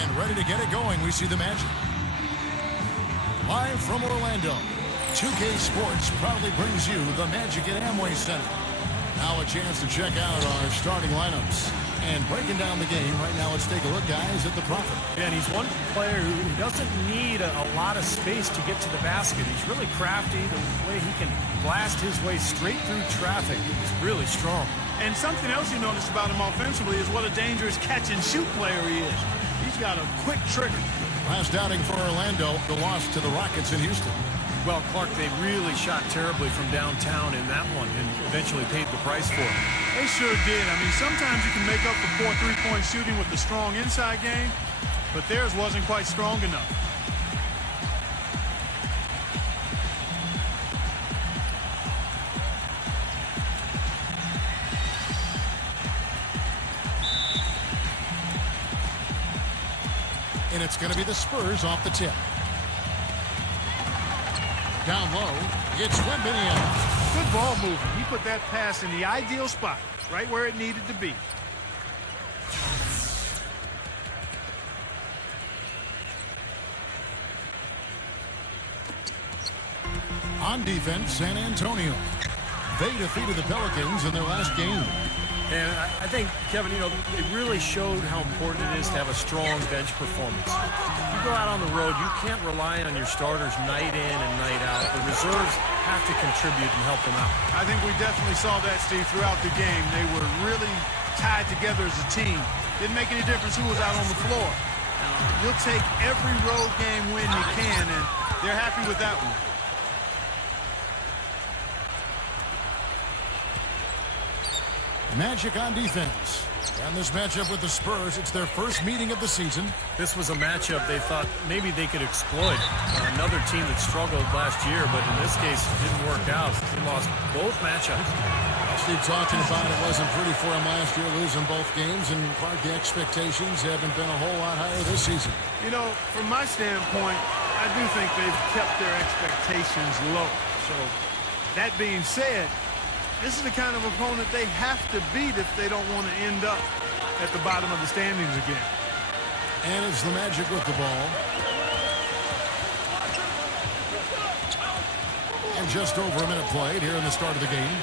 And ready to get it going, we see the Magic. Live from Orlando, 2K Sports proudly brings you the Magic at Amway Center. Now a chance to check out our starting lineups. And breaking down the game, right now let's take a look, guys, at the Prophet. Yeah, and he's one player who doesn't need a lot of space to get to the basket. He's really crafty. The way he can blast his way straight through traffic is really strong. And something else you notice about him offensively is what a dangerous catch-and-shoot player he is. He's got a quick trigger. Last outing for Orlando, the loss to the Rockets in Houston. Well, Clark, they really shot terribly from downtown in that one and eventually paid the price for it. They sure did. I mean, sometimes you can make up for poor three-point shooting with a strong inside game, but theirs wasn't quite strong enough. And it's going to be the Spurs off the tip. Down low, it's Wembanyama. Good ball movement. He put that pass in the ideal spot, right where it needed to be. On defense, San Antonio. They defeated the Pelicans in their last game. And I think, Kevin, you know, they really showed how important it is to have a strong bench performance. You go out on the road, you can't rely on your starters night in and night out. The reserves have to contribute and help them out. I think we definitely saw that, Steve, throughout the game. They were really tied together as a team. Didn't make any difference who was out on the floor. You'll take every road game win you can, and they're happy with that one. Magic on defense. And this matchup with the Spurs, it's their first meeting of the season. This was a matchup they thought maybe they could exploit. Another team that struggled last year, but in this case, it didn't work out. They lost both matchups. Steve talking about it wasn't pretty for him last year, losing both games, and Clark, the expectations haven't been a whole lot higher this season. You know, from my standpoint, I do think they've kept their expectations low. So, that being said, this is the kind of opponent they have to beat if they don't want to end up at the bottom of the standings again. And it's the Magic with the ball. And just over a minute played here in the start of the game.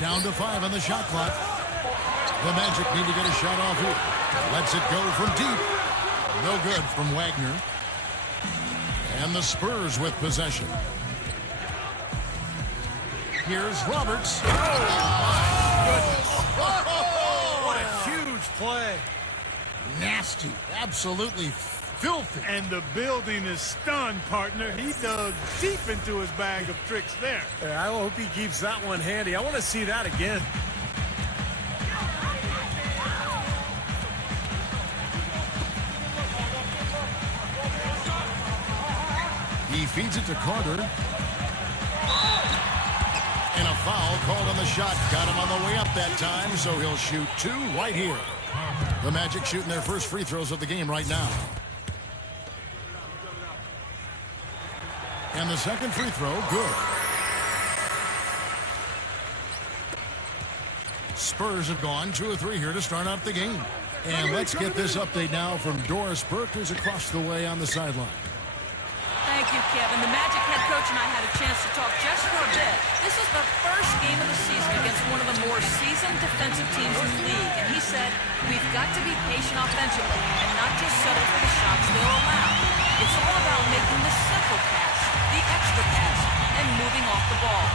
Down to 5 on the shot clock. The Magic need to get a shot off here. Lets it go from deep. No good from Wagner. And the Spurs with possession. Here's Roberts. Oh, my goodness. Oh, what a huge play. Nasty. Absolutely filthy. And the building is stunned, partner. He dug deep into his bag of tricks there. I hope he keeps that one handy. I want to see that again. He feeds it to Carter. And a foul called on the shot. Got him on the way up that time, so he'll shoot 2 right here. The Magic shooting their first free throws of the game right now. And the second free throw, good. Spurs have gone 2 of 3 here to start out the game. And let's get this update now from Doris Burke, who's across the way on the sideline. Thank you, Kevin. The Magic head coach and I had a chance to talk just for a bit. This is the first game of the season against one of the more seasoned defensive teams in the league. And he said, we've got to be patient offensively and not just settle for the shots they'll allow. It's all about making the simple pass, the extra pass, and moving off the ball.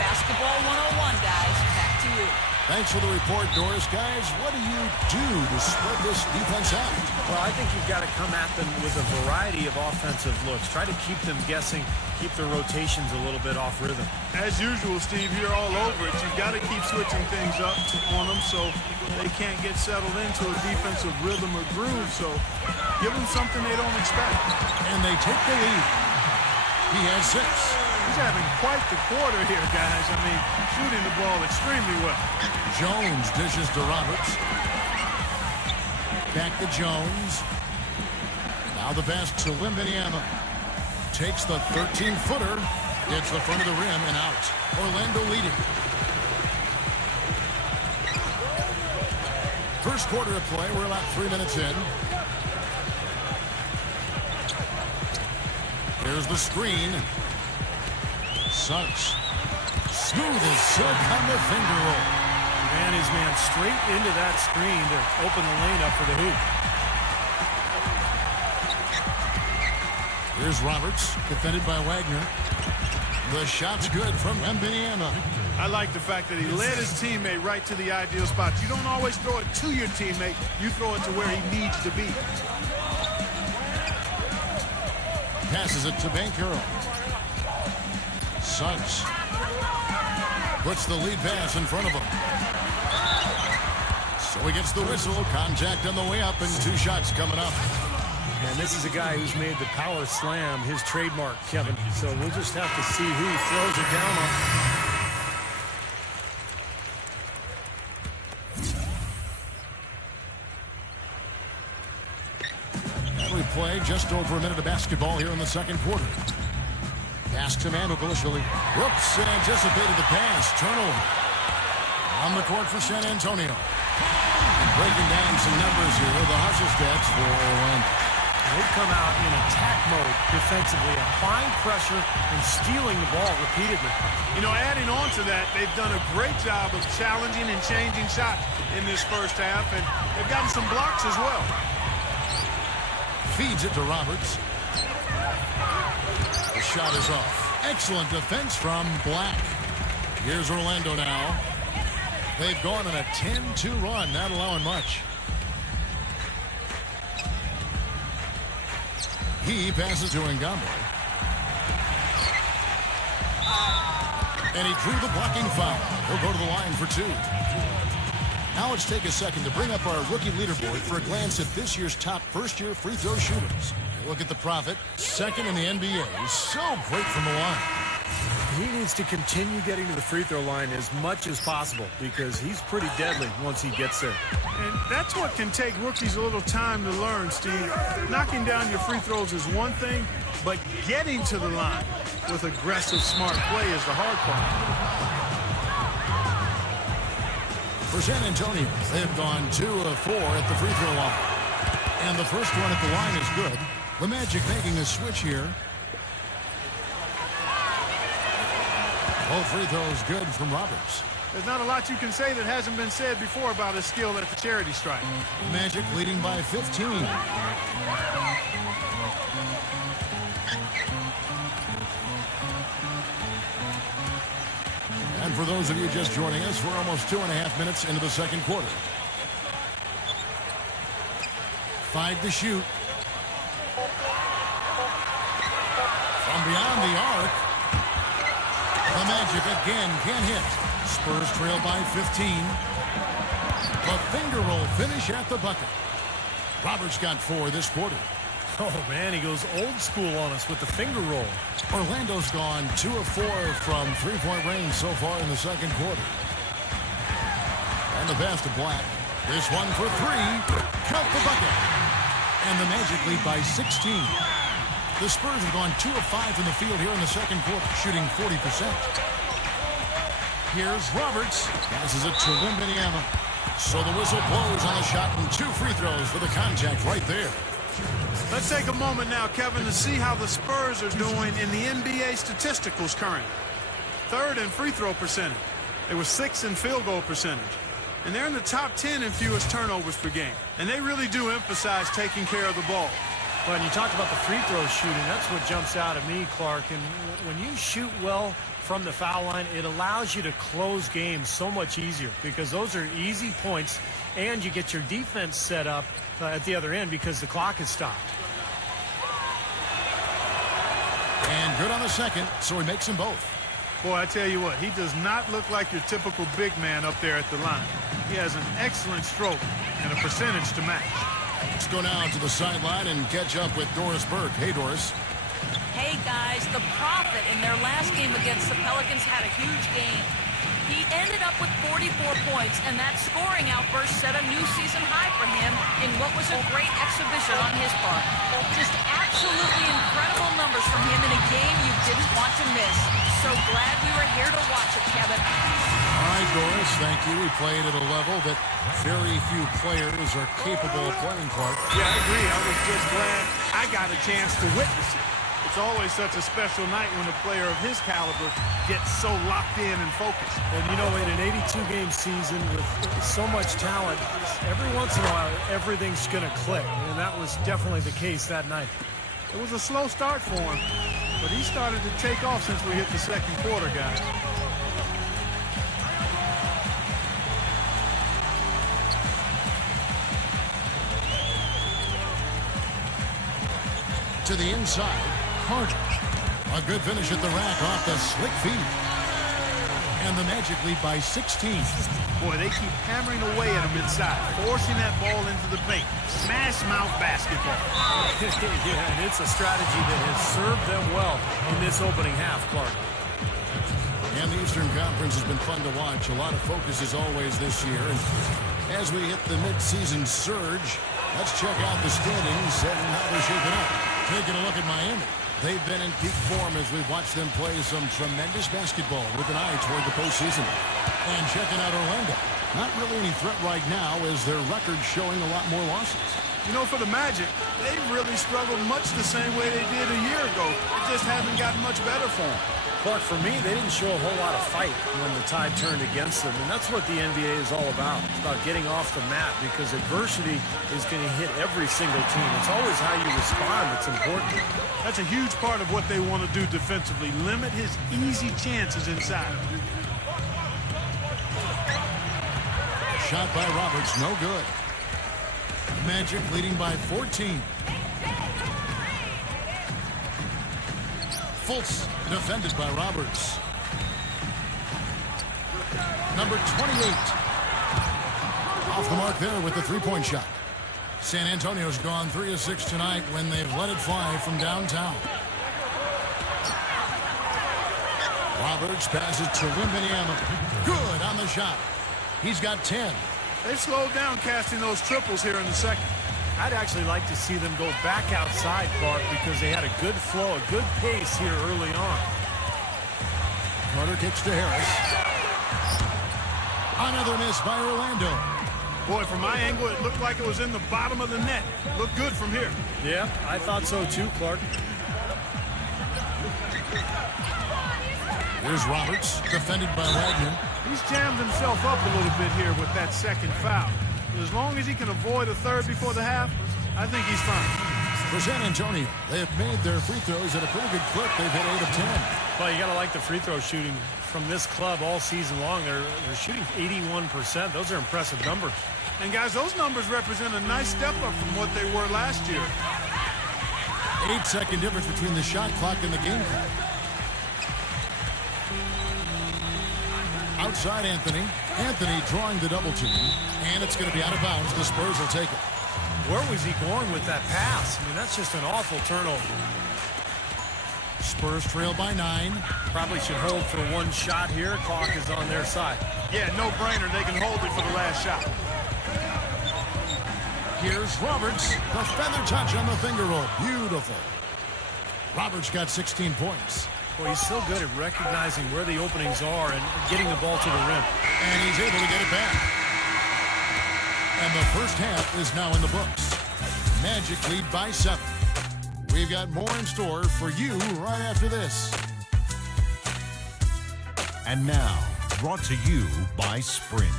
Basketball 101, guys. Back to you. Thanks for the report, Doris. Guys, what do you do to spread this defense out? Well, I think you've got to come at them with a variety of offensive looks. Try to keep them guessing, keep their rotations a little bit off rhythm. As usual, Steve, you're all over it. You've got to keep switching things up on them so they can't get settled into a defensive rhythm or groove. So give them something they don't expect. And they take the lead. He has 6. He's having quite the quarter here, guys. I mean, shooting the ball extremely well. Jones dishes to Roberts. Back to Jones. Now the pass to Wembanyama. Takes the 13-footer. Hits the front of the rim and out. Orlando leading. First quarter of play. We're about 3 minutes in. Here's the screen. Suggs. Smooth as silk on the finger roll. Ran his man straight into that screen to open the lane up for the hoop. Here's Roberts, defended by Wagner. The shot's good from Wembanyama. I like the fact that he led his teammate right to the ideal spot. You don't always throw it to your teammate. You throw it to where he needs to be. Passes it to Bankero. Suggs puts the lead pass in front of him. So he gets the whistle. Contact on the way up and 2 shots coming up. And this is a guy who's made the power slam his trademark, Kevin. So we'll just have to see who he throws it down on. And we play just over a minute of basketball here in the second quarter. Pass to Mackubex. Whoops, anticipated the pass. Turnover. On the court for San Antonio. And breaking down some numbers here, the hustle stats for Orlando. They've come out in attack mode defensively, applying pressure and stealing the ball repeatedly. You know, adding on to that, they've done a great job of challenging and changing shots in this first half, and they've gotten some blocks as well. Feeds it to Roberts. The shot is off. Excellent defense from Black. Here's Orlando now. They've gone on a 10-2 run, not allowing much. He passes to Ngambo. And he drew the blocking foul. He'll go to the line for 2. Now let's take a second to bring up our rookie leaderboard for a glance at this year's top first-year free throw shooters. Look at the Prophet, second in the NBA. He's so great from the line. He needs to continue getting to the free throw line as much as possible because he's pretty deadly once he gets there. And that's what can take rookies a little time to learn, Steve. Knocking down your free throws is one thing, but getting to the line with aggressive, smart play is the hard part. For San Antonio, they have gone 2 of 4 at the free throw line. And the first one at the line is good. The Magic making a switch here. Both free throws good from Roberts. There's not a lot you can say that hasn't been said before about his skill at the charity stripe. Magic leading by 15. And for those of you just joining us, we're almost 2.5 minutes into the second quarter. 5 to shoot. From beyond the arc. The Magic again can't hit. Spurs trail by 15. The finger roll finish at the bucket. Roberts got 4 this quarter. Oh, man, he goes old school on us with the finger roll. Orlando's gone 2 of 4 from three-point range so far in the second quarter. And the pass to Black. This one for 3. Count the bucket. And the Magic lead by 16. The Spurs have gone 2 of 5 from the field here in the second quarter, shooting 40%. Here's Roberts. Passes it to Wembanyama. So the whistle blows on the shot and 2 free throws for the contact right there. Let's take a moment now, Kevin, to see how the Spurs are doing in the NBA statisticals currently. 3rd in free throw percentage. They were 6th in field goal percentage. And they're in the top 10 in fewest turnovers per game. And they really do emphasize taking care of the ball. When you talk about the free throw shooting, that's what jumps out at me, Clark. And when you shoot well from the foul line, it allows you to close games so much easier because those are easy points, and you get your defense set up at the other end because the clock is stopped. And good on the second, so he makes them both. Boy, I tell you what, he does not look like your typical big man up there at the line. He has an excellent stroke and a percentage to match. Let's go now to the sideline and catch up with Doris Burke. Hey, Doris. Hey, guys, the Prophet in their last game against the Pelicans had a huge game. He ended up with 44 points, and that scoring outburst set a new season high for him in what was a great exhibition on his part. Just absolutely incredible numbers from him in a game you didn't want to miss. So glad we were here to watch it, Kevin. All right, Doris, thank you. He played at a level that very few players are capable of playing, Clark. Yeah, I agree. I was just glad I got a chance to witness it. It's always such a special night when a player of his caliber gets so locked in and focused. And, you know, in an 82-game season with so much talent, every once in a while, everything's going to click. And that was definitely the case that night. It was a slow start for him, but he started to take off since we hit the second quarter, guys. To the inside, Carter. A good finish at the rack off the slick feed. And the Magic lead by 16. Boy, they keep hammering away at him inside, forcing that ball into the paint. Smash mouth basketball. Yeah, and it's a strategy that has served them well in this opening half, Clark. And the Eastern Conference has been fun to watch. A lot of focus as always this year. And as we hit the midseason surge, let's check out the standings and how they're shaping up. Taking a look at Miami. They've been in peak form as we've watched them play some tremendous basketball with an eye toward the postseason. And checking out Orlando. Not really any threat right now as their record showing a lot more losses. You know, for the Magic, they've really struggled much the same way they did a year ago. It just hasn't gotten much better for them. Clark, for me, they didn't show a whole lot of fight when the tide turned against them, and that's what the NBA is all about. It's about getting off the mat because adversity is going to hit every single team. It's always how you respond that's important. That's a huge part of what they want to do defensively, limit his easy chances inside. Shot by Roberts, no good. Magic leading by 14. Fultz defended by Roberts. Number 28. Off the mark there with the three-point shot. San Antonio's gone 3 of 6 tonight when they've let it fly from downtown. Roberts passes to Wembanyama. Good on the shot. He's got 10. They've slowed down casting those triples here in the second. I'd actually like to see them go back outside, Clark, because they had a good flow, a good pace here early on. Carter kicks to Harris. Another miss by Orlando. Boy, from my angle, it looked like it was in the bottom of the net. Looked good from here. Yeah, I thought so too, Clark. Here's Roberts, defended by Wagner. He's jammed himself up a little bit here with that second foul. But as long as he can avoid a third before the half, I think he's fine. For San Antonio, they have made their free throws at a pretty good clip. They've hit 8 of 10. Well, you got to like the free throw shooting from this club all season long. They're shooting 81%. Those are impressive numbers. And, guys, those numbers represent a nice step up from what they were last year. 8-second difference between the shot clock and the game clock. Outside Anthony. Anthony drawing the double team. And it's going to be out of bounds. The Spurs will take it. Where was he going with that pass? I mean, that's just an awful turnover. Spurs trail by 9. Probably should hold for one shot here. Clock is on their side. Yeah, no-brainer. They can hold it for the last shot. Here's Roberts. The feather touch on the finger roll. Beautiful. Roberts got 16 points. Boy, he's so good at recognizing where the openings are and getting the ball to the rim. And he's able to get it back. And the first half is now in the books. Magic lead by 7. We've got more in store for you right after this. And now, brought to you by Sprint.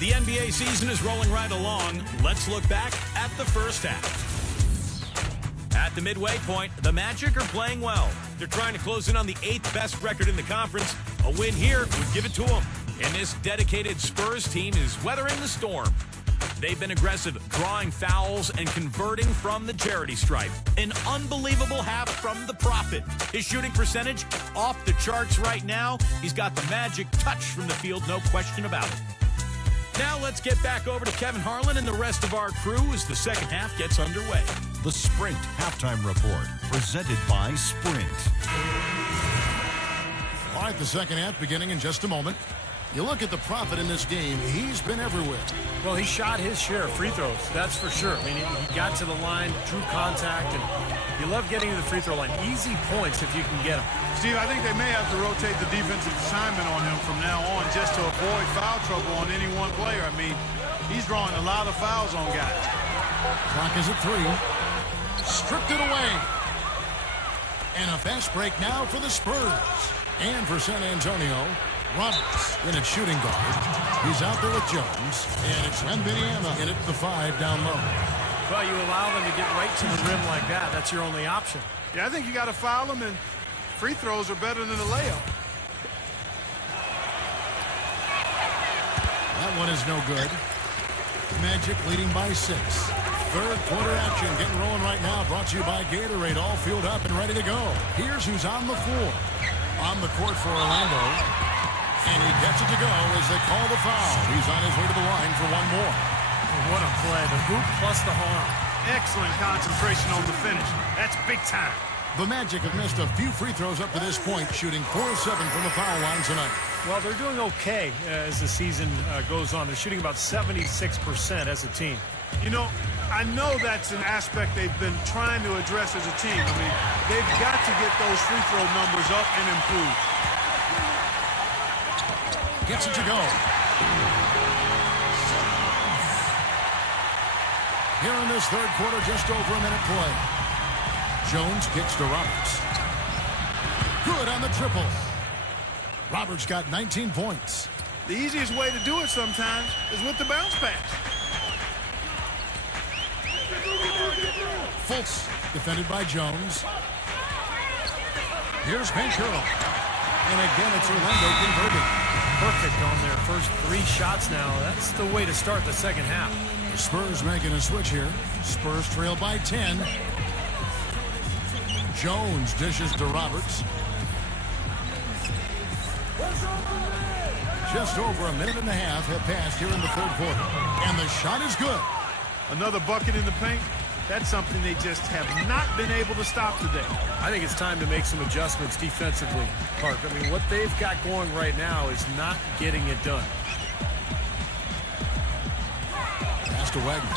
The NBA season is rolling right along. Let's look back at the first half. At the midway point, the Magic are playing well. They're trying to close in on the 8th best record in the conference. A win here would give it to them. And this dedicated Spurs team is weathering the storm. They've been aggressive, drawing fouls and converting from the charity stripe. An unbelievable half from the Prophet. His shooting percentage off the charts right now. He's got the magic touch from the field, no question about it. Now let's get back over to Kevin Harlan and the rest of our crew as the second half gets underway. The Sprint Halftime Report, presented by Sprint. All right, the second half beginning in just a moment. You look at the prophet in this game, he's been everywhere. Well, he shot his share of free throws, that's for sure. I mean, he got to the line, drew contact, and you love getting to the free throw line. Easy points if you can get them. Steve, I think they may have to rotate the defensive assignment on him from now on just to avoid foul trouble on any one player. I mean, he's drawing a lot of fouls on guys. Clock is at 3. Stripped it away. And a fast break now for the Spurs. And for San Antonio, Roberts in at shooting guard. He's out there with Jones. And it's Wembanyama in at the 5 down low. Well, you allow them to get right to the rim like that. That's your only option. Yeah, I think you got to foul them, and free throws are better than a layup. That one is no good. Magic leading by 6. Third quarter action getting rolling right now. Brought to you by Gatorade. All fueled up and ready to go. Here's who's on the floor. On the court for Orlando. And he gets it to go as they call the foul. He's on his way to the line for one more. What a play. The hoop plus the harm. Excellent concentration on the finish. That's big time. The Magic have missed a few free throws up to this point, shooting 4 of 7 from the foul line tonight. Well, they're doing okay as the season goes on. They're shooting about 76% as a team. You know, I know that's an aspect they've been trying to address as a team. I mean, they've got to get those free throw numbers up and improve. Gets it to go. Here in this third quarter, just over a minute play. Jones kicks to Roberts. Good on the triple. Roberts got 19 points. The easiest way to do it sometimes is with the bounce pass. Fultz defended by Jones. Here's Banchero. And again, it's Orlando converted. Perfect on their first 3 shots now. That's the way to start the second half. The Spurs making a switch here. Spurs trail by 10. Jones dishes to Roberts. Just over a minute and a half have passed here in the third quarter. And the shot is good. Another bucket in the paint. That's something they just have not been able to stop today. I think it's time to make some adjustments defensively, Park. I mean, what they've got going right now is not getting it done. Pass to Wagner.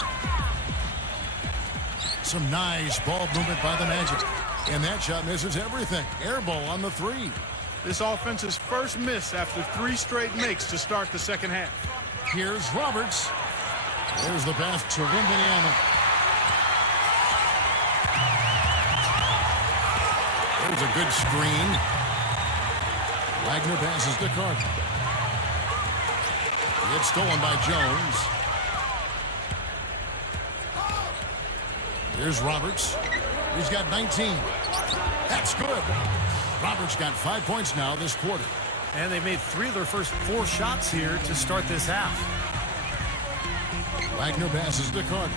Some nice ball movement by the Magic. And that shot misses everything. Air ball on the 3. This offense's first miss after 3 straight makes to start the second half. Here's Roberts. There's the pass to Wembanyama. There's a good screen. Wagner passes to Carter. It's stolen by Jones. Here's Roberts. He's got 19. That's good. Roberts got 5 points now this quarter. And they made 3 of their first 4 shots here to start this half. Wagner passes to Carter.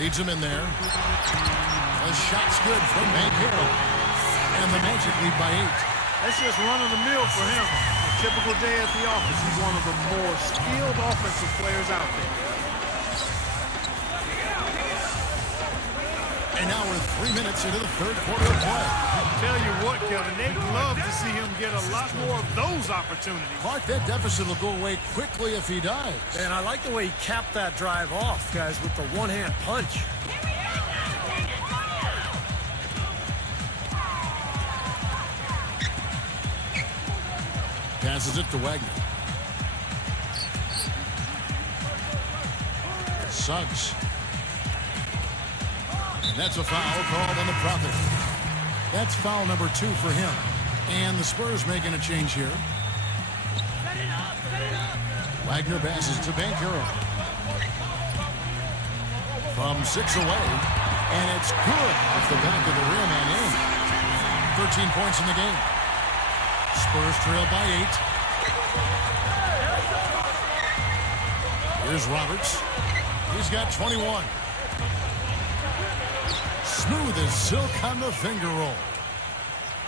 Leads him in there. The shot's good from Mackubex. And the Magic lead by 8. That's just run-of-the-mill for him. A typical day at the office. He's one of the more skilled offensive players out there. And now we're 3 minutes into the third quarter of play. Tell you what, Kevin, they'd love to see him get a lot more of those opportunities. Clark, that deficit will go away quickly if he does. And I like the way he capped that drive off, guys, with the one-hand punch. Passes it to Wagner. Suggs. And that's a foul called on the Prophet. That's foul number 2 for him. And the Spurs making a change here. Wagner passes to Banchero. From 6 away. And it's good off the back of the rim and in. 13 points in the game. Spurs trail by 8. Here's Roberts. He's got 21. Smooth as silk on the finger roll.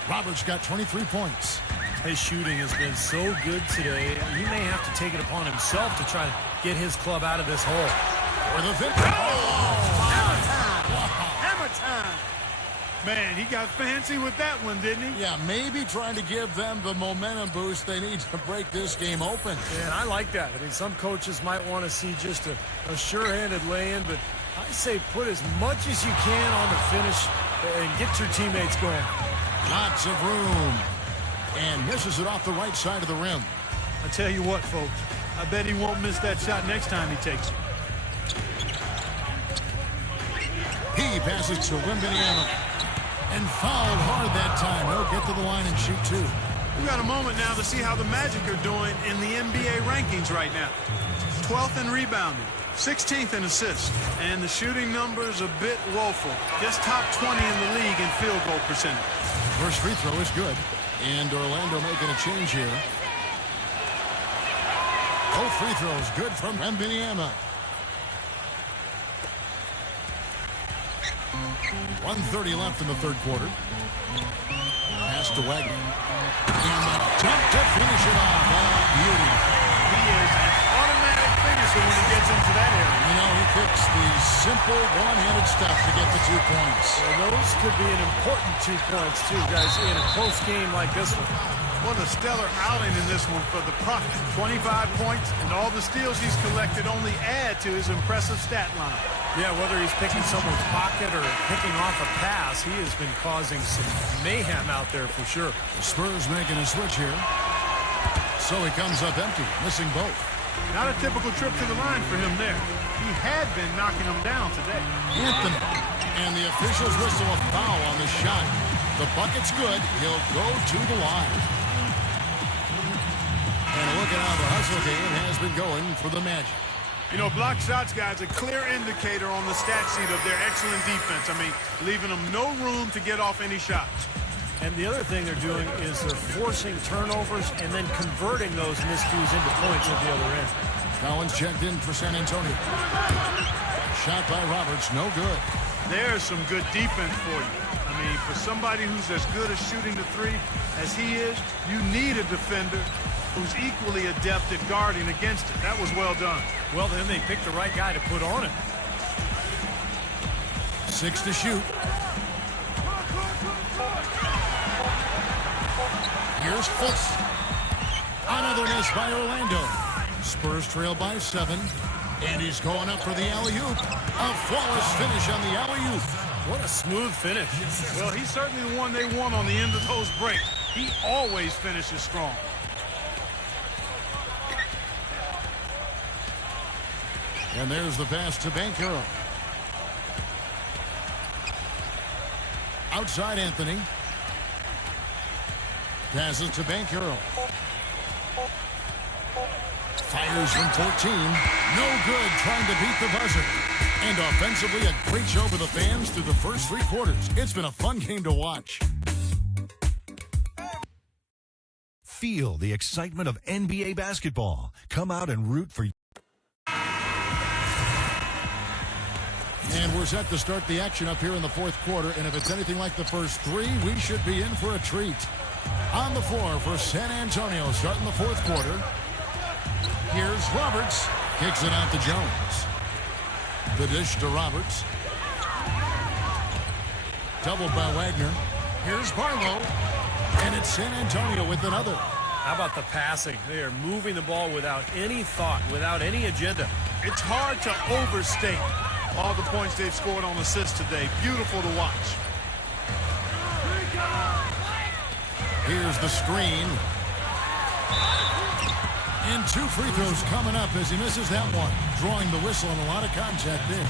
Roberts got 23 points. His shooting has been so good today. He may have to take it upon himself to try to get his club out of this hole. For the victory. Hammer time! Hammer time! Man, he got fancy with that one, didn't he? Yeah, maybe trying to give them the momentum boost they need to break this game open. Yeah, and I like that. I mean, some coaches might want to see just a sure-handed lay-in, but I say put as much as you can on the finish and get your teammates going. Lots of room. And misses it off the right side of the rim. I tell you what, folks, I bet he won't miss that shot next time he takes it. He passes to Wembanyama. And fouled hard that time. He'll get to the line and shoot two. We got a moment now to see how the Magic are doing in the NBA rankings right now. 12th in rebounding, 16th in assists, and the shooting numbers a bit woeful. Just top 20 in the league in field goal percentage. First free throw is good. And Orlando making a change here. Both free throws good from Wembanyama. 1:30 left in the third quarter. Pass to Wagner. And the dunk to finish it off. Oh, beauty. He is an automatic finisher when he gets into that area. You know, he picks the simple one-handed stuff to get the 2 points. Well, those could be an important 2 points, too, guys, in a close game like this one. What a stellar outing in this one for the Prophet. 25 points, and all the steals he's collected only add to his impressive stat line. Yeah, whether he's picking someone's pocket or picking off a pass, he has been causing some mayhem out there for sure. The Spurs making a switch here. So he comes up empty, missing both. Not a typical trip to the line for him there. He had been knocking them down today. Anthony. And the officials whistle a foul on the shot. The bucket's good. He'll go to the line. And look at how the hustle game has been going for the Magic. You know, block shots, guys, a clear indicator on the stat sheet of their excellent defense. I mean, leaving them no room to get off any shots. And the other thing they're doing is they're forcing turnovers and then converting those miscues into points at the other end. Collins checked in for San Antonio. Shot by Roberts, no good. There's some good defense for you. I mean, for somebody who's as good at shooting the three as he is, you need a defender who's equally adept at guarding against it. That was well done. Well, then they picked the right guy to put on it. 6 to shoot. Here's Fultz. Another miss by Orlando. Spurs trail by 7. And he's going up for the alley-oop. A flawless finish on the alley-oop. What a smooth finish. Well, he's certainly the one they want on the end of those breaks. He always finishes strong. And there's the pass to Banchero. Outside Anthony. Passes to Banchero. Fires from 14. No good, trying to beat the buzzer. And offensively, a great show for the fans through the first 3 quarters. It's been a fun game to watch. Feel the excitement of NBA basketball. Come out and root for. And we're set to start the action up here in the fourth quarter. And if it's anything like the first 3, we should be in for a treat. On the floor for San Antonio, starting the fourth quarter. Here's Roberts. Kicks it out to Jones. The dish to Roberts. Doubled by Wagner. Here's Barlow. And it's San Antonio with another. How about the passing? They are moving the ball without any thought, without any agenda. It's hard to overstate all the points they've scored on assists today. Beautiful to watch. Here's the screen. And 2 free throws coming up as he misses that one. Drawing the whistle and a lot of contact there.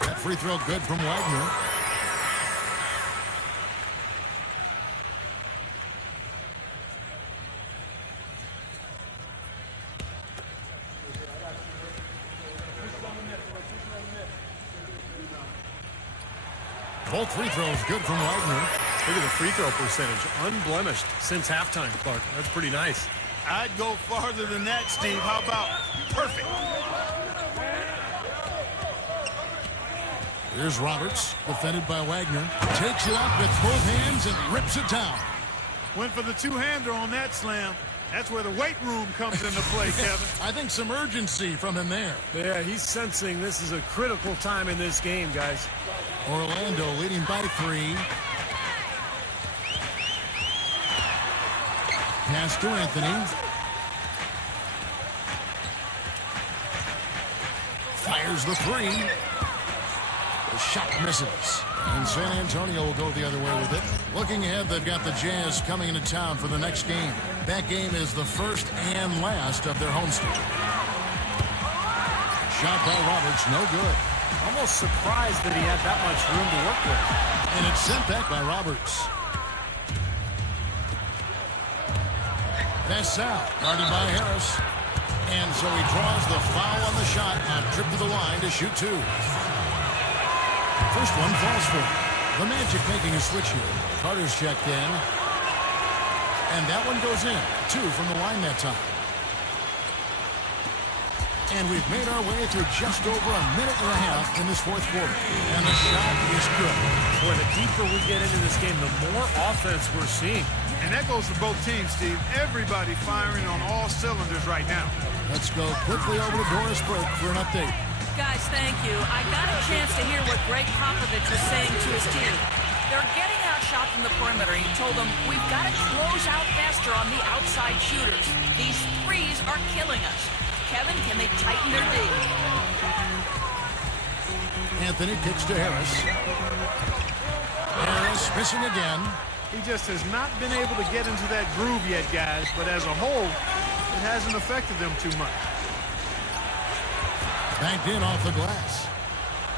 That free throw good from Wagner. Both free throws good from Wagner. Look at the free throw percentage. Unblemished since halftime, Clark. That's pretty nice. I'd go farther than that, Steve. How about perfect? Here's Roberts, defended by Wagner. Takes it up with both hands and rips it down. Went for the two-hander on that slam. That's where the weight room comes into play, Kevin. I think some urgency from him there. Yeah, he's sensing this is a critical time in this game, guys. Orlando leading by 3. Pass to Anthony. Fires the 3. The shot misses. And San Antonio will go the other way with it. Looking ahead, they've got the Jazz coming into town for the next game. That game is the first and last of their homestand. Shot by Roberts, no good. Almost surprised that he had that much room to work with. And it's sent back by Roberts. Pass out, guarded by Harris. And so he draws the foul on the shot. A trip to the line to shoot 2. First one falls for him. The Magic making a switch here. Carter's checked in. And that one goes in. 2 from the line that time. And we've made our way through just over a minute and a half in this fourth quarter. And the shot is good. Boy, the deeper we get into this game, the more offense we're seeing. And that goes for both teams, Steve. Everybody firing on all cylinders right now. Let's go quickly over to Doris Burke for an update. Guys, thank you. I got a chance to hear what Greg Popovich was saying to his team. They're getting outshot from the perimeter. He told them, we've got to close out faster on the outside shooters. These threes are killing us. Kevin, can they tighten their D? Anthony kicks to Harris. Harris missing again. He just has not been able to get into that groove yet, guys. But as a whole, it hasn't affected them too much. Banked in off the glass.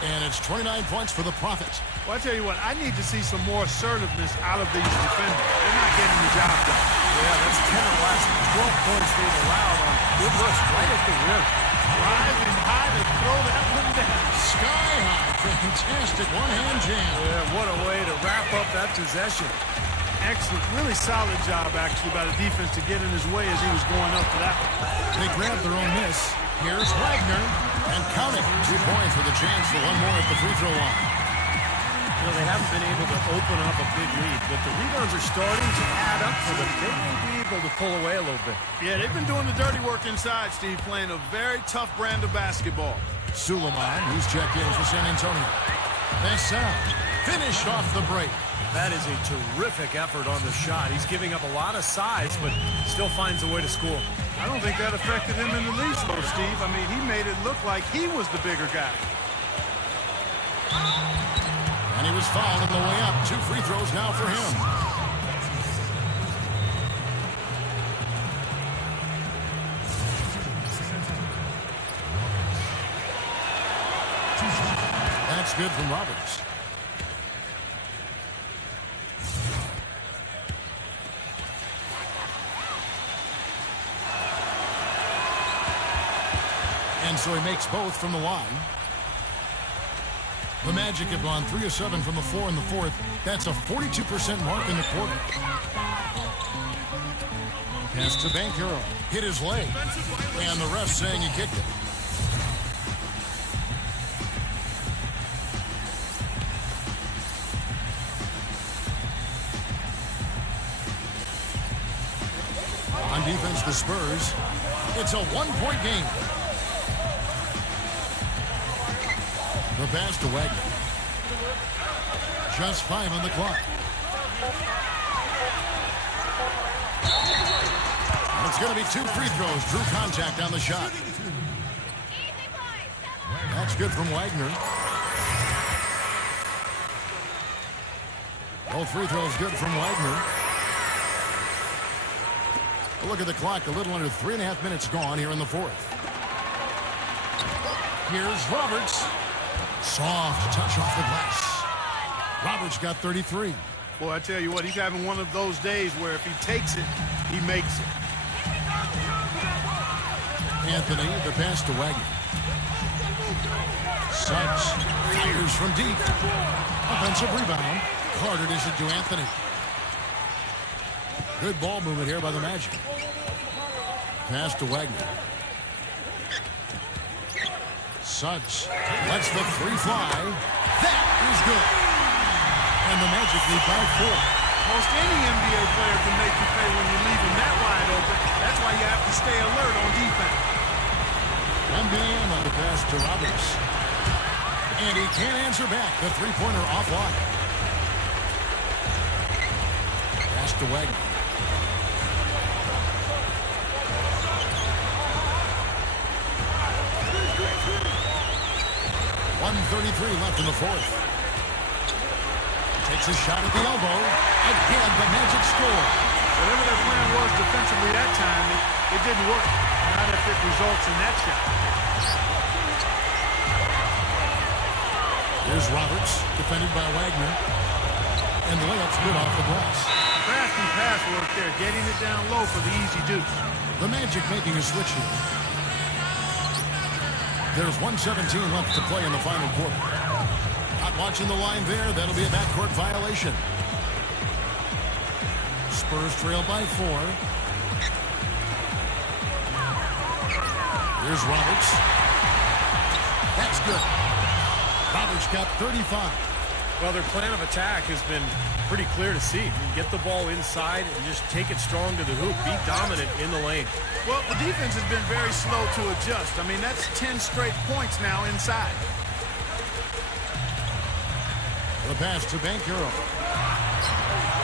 And it's 29 points for the Profits. Well, I tell you what, I need to see some more assertiveness out of these defenders. They're not getting the job done. Yeah, that's 10 of the last 12 points they've allowed on good looks right at the rim. Rising high to throw that one down. Sky high. Fantastic one-hand jam. Yeah, what a way to wrap up that possession. Excellent. Really solid job, actually, by the defense to get in his way as he was going up for that one. They grab their own miss. Here's Wagner. And counting. 2 points with a chance for one more at the free throw line. You know, they haven't been able to open up a big lead, but the rebounds are starting to add up for them. They may be able to pull away a little bit. Yeah, they've been doing the dirty work inside, Steve, playing a very tough brand of basketball. Suleiman, who's checked in for San Antonio. Pass out. Finished off the break. That is a terrific effort on the shot. He's giving up a lot of size, but still finds a way to score. I don't think that affected him in the least, though, Steve. I mean, he made it look like he was the bigger guy. And he was fouled on the way up. 2 free throws now for him. That's good from Roberts. And so he makes both from the line. The Magic have gone 3 of 7 from the floor in the fourth. That's a 42% mark in the quarter. Pass to Banchero. Hit his leg. And the ref saying he kicked it. On defense, the Spurs. It's a 1-point game. The pass to Wagner. Just 5 on the clock. And it's going to be 2 free throws. Drew contact on the shot. That's good from Wagner. Both free throws good from Wagner. Look at the clock. A little under 3.5 minutes gone here in the fourth. Here's Roberts. Soft touch off the glass. Roberts got 33. Boy, I tell you what, he's having one of those days where if he takes it, he makes it. Anthony, the pass to Wagner. Suggs fires from deep. Offensive rebound. Carter dishes it to Anthony. Good ball movement here by the Magic. Pass to Wagner. Suggs lets the 3 fly. That is good. And the Magic lead by 4. Most any NBA player can make you pay when you leave them that wide open. That's why you have to stay alert on defense. MBM on the pass to Roberts. And he can't answer back. The three-pointer offline. Pass to Wagner. 1:33 left in the fourth. Takes a shot at the elbow. Again, the Magic score. Whatever their plan was defensively that time, it didn't work. Not if it results in that shot. Here's Roberts, defended by Wagner. And the layup's good off the glass. Crafty pass work there, getting it down low for the easy deuce. The Magic making a switch here. There's 1:17 left to play in the final quarter. Not watching the line there. That'll be a backcourt violation. Spurs trail by 4. Here's Roberts. That's good. Roberts got 35. Well, their plan of attack has been pretty clear to see. You get the ball inside and just take it strong to the hoop. Be dominant in the lane. Well, the defense has been very slow to adjust. I mean, that's 10 straight points now inside. The pass to Bankero.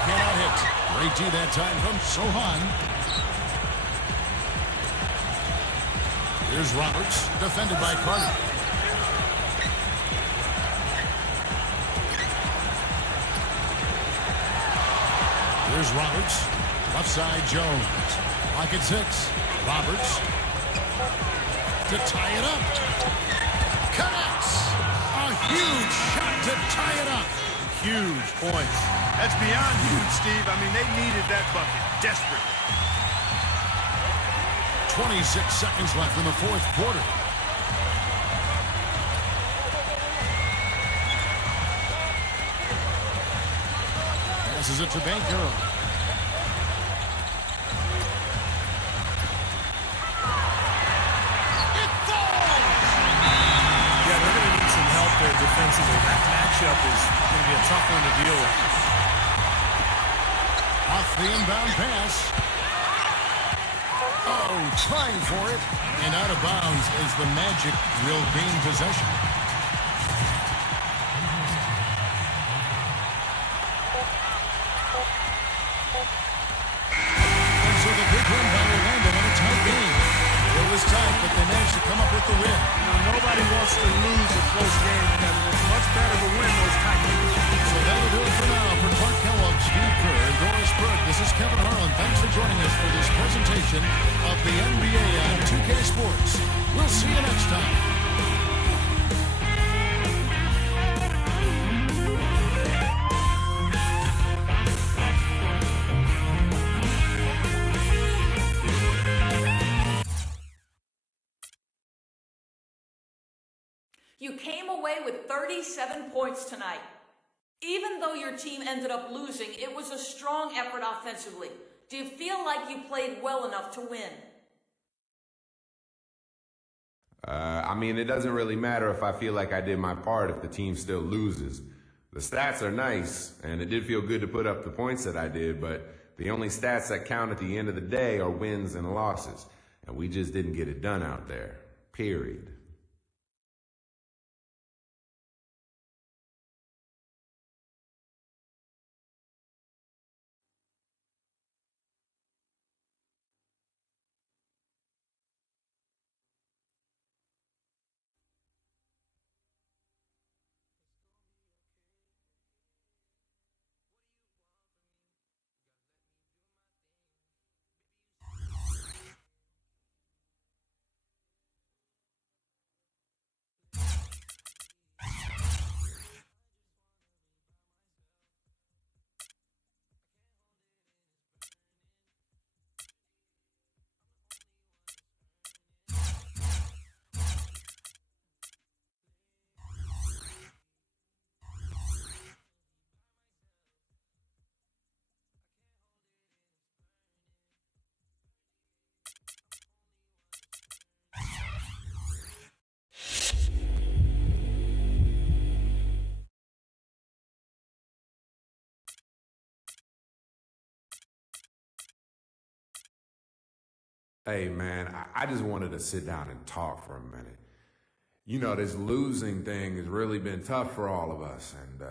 Cannot hit. Great D that time from Sohan. Here's Roberts, defended by Carter. Here's Roberts. Left side, Jones. Clock at 6. Roberts. To tie it up. Connects. A huge shot to tie it up. Huge points. That's beyond huge, Steve. I mean, they needed that bucket desperately. 26 seconds left in the fourth quarter. Passes it to Bankero. It falls! Yeah, they're going to need some help there defensively. That matchup is going to be a tough one to deal with. Off the inbound pass. Oh, trying for it. And out of bounds as the Magic will gain possession. And so the big win by Orlando in a tight game. It was tight, but they managed to come up with the win. Nobody wants to lose a close game, Kevin. It's much better to win those tight games. So that'll do it for now. For Clark Kellogg, Steve Kerr, and Doris Burke, this is Kevin Harlan. Thanks for joining us for this presentation of the NBA on 2K Sports. We'll see you next time. You came away with 37 points tonight. Even though your team ended up losing, it was a strong effort offensively. Do you feel like you played well enough to win? I mean, it doesn't really matter if I feel like I did my part if the team still loses. The stats are nice, and it did feel good to put up the points that I did, but the only stats that count at the end of the day are wins and losses, and we just didn't get it done out there, period. Hey, man, I just wanted to sit down and talk for a minute. You know, this losing thing has really been tough for all of us, and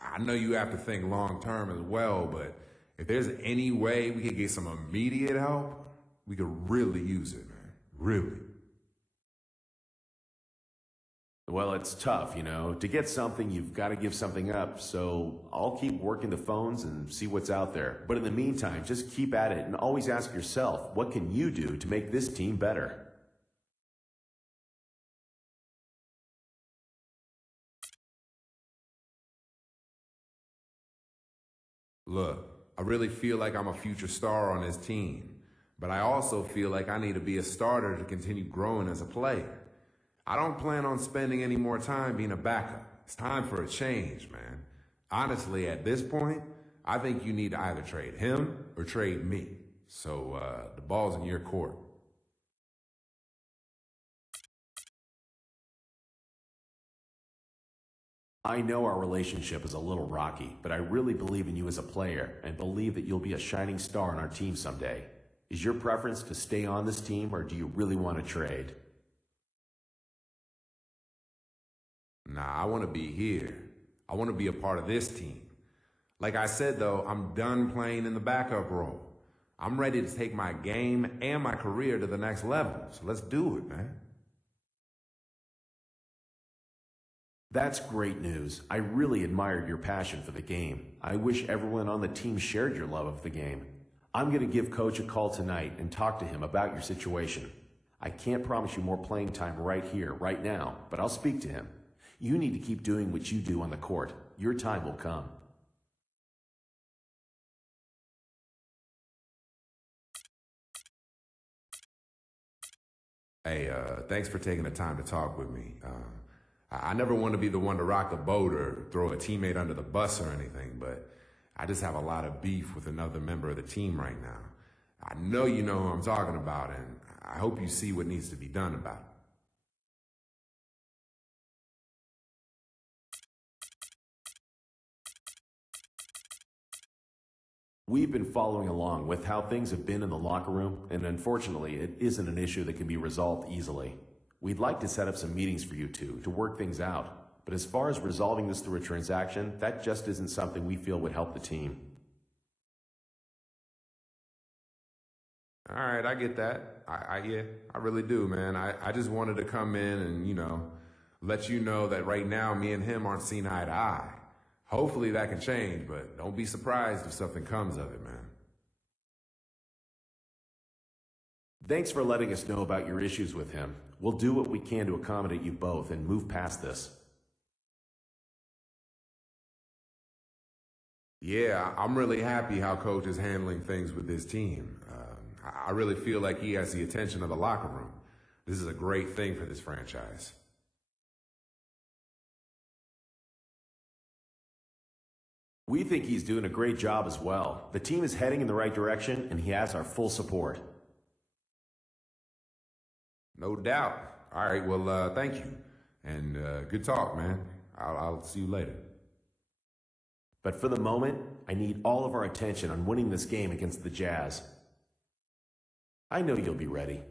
I know you have to think long term as well, but if there's any way we could get some immediate help, we could really use it, man. Really. Well, it's tough, you know. To get something, you've got to give something up. So I'll keep working the phones and see what's out there. But in the meantime, just keep at it and always ask yourself, what can you do to make this team better? Look, I really feel like I'm a future star on this team, but I also feel like I need to be a starter to continue growing as a player. I don't plan on spending any more time being a backup. It's time for a change, man. Honestly, at this point, I think you need to either trade him or trade me. So the ball's in your court. I know our relationship is a little rocky, but I really believe in you as a player and believe that you'll be a shining star on our team someday. Is your preference to stay on this team, or do you really want to trade? Nah, I want to be here. I want to be a part of this team. Like I said, though, I'm done playing in the backup role. I'm ready to take my game and my career to the next level. So let's do it, man. That's great news. I really admired your passion for the game. I wish everyone on the team shared your love of the game. I'm going to give Coach a call tonight and talk to him about your situation. I can't promise you more playing time right here, right now, but I'll speak to him. You need to keep doing what you do on the court. Your time will come. Hey, thanks for taking the time to talk with me. I never want to be the one to rock the boat or throw a teammate under the bus or anything, but I just have a lot of beef with another member of the team right now. I know you know who I'm talking about, and I hope you see what needs to be done about it. We've been following along with how things have been in the locker room, and unfortunately, it isn't an issue that can be resolved easily. We'd like to set up some meetings for you two to work things out, but as far as resolving this through a transaction, that just isn't something we feel would help the team. All right, I get that. Yeah, I really do, man. I just wanted to come in and, let you know that right now me and him aren't seeing eye to eye. Hopefully that can change, but don't be surprised if something comes of it, man. Thanks for letting us know about your issues with him. We'll do what we can to accommodate you both and move past this. Yeah, I'm really happy how Coach is handling things with his team. I really feel like he has the attention of the locker room. This is a great thing for this franchise. We think he's doing a great job as well. The team is heading in the right direction, and he has our full support. No doubt. All right, well, thank you. And good talk, man. I'll see you later. But for the moment, I need all of our attention on winning this game against the Jazz. I know you'll be ready.